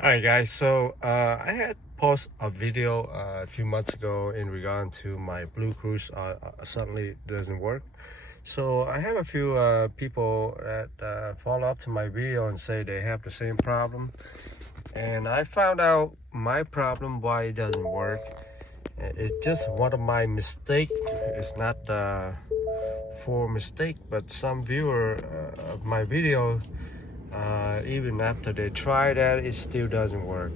Alright guys, so I had posted a video a few months ago in regard to my Bluecruise suddenly doesn't work. So I have a few people that follow up to my video and say they have the same problem. And I found out my problem, why it doesn't work. It's just one of my mistake. It's not for mistake, but some viewer of my video, even after they try that, it still doesn't work.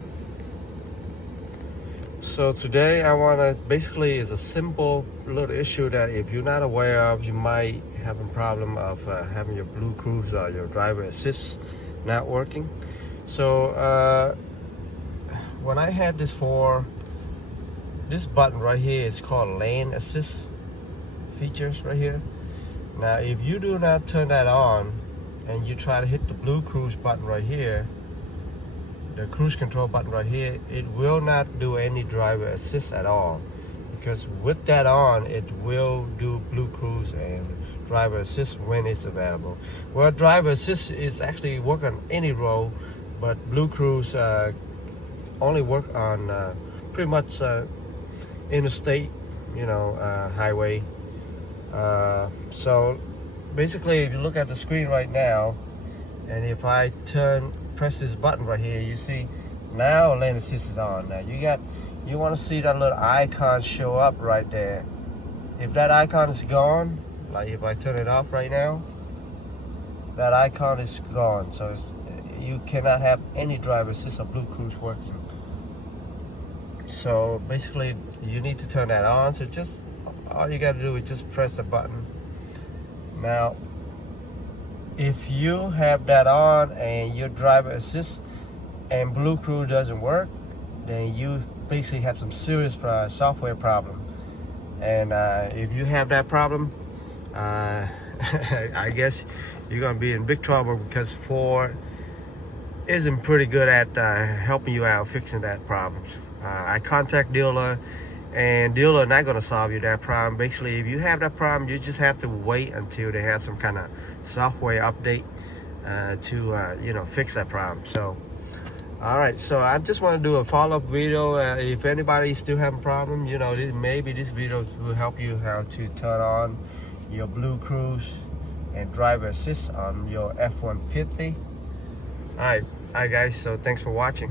So today I want to basically is a simple little issue that if you're not aware of, you might have a problem of having your Bluecruise or your driver assist not working. So when I had this button right here is called lane assist features right here. Now if you do not turn that on and you try to hit the Bluecruise button right here, the cruise control button right here, it will not do any driver assist at all, because with that on it will do Bluecruise and driver assist when it's available. Well, driver assist is actually work on any road, but Bluecruise only work on pretty much interstate, highway. So basically if you look at the screen right now, and if I press this button right here, you see now lane assist is on. Now you want to see that little icon show up right there. If that icon is gone, like if I turn it off right now, that icon is gone. So you cannot have any driver assist or Bluecruise working. So basically you need to turn that on. So just all you got to do is just press the button. Now if you have that on and your driver assist and Bluecruise doesn't work, then you basically have some serious software problem. And if you have that problem, I guess you're gonna be in big trouble, because Ford isn't pretty good at helping you out fixing that problem. I contact dealer, and dealer not gonna solve you that problem. Basically, if you have that problem, you just have to wait until they have some kind of software update to fix that problem. So all right, so I just want to do a follow-up video. If anybody still having a problem, maybe this video will help you how to turn on your Bluecruise and driver assist on your F-150. All right guys, so thanks for watching.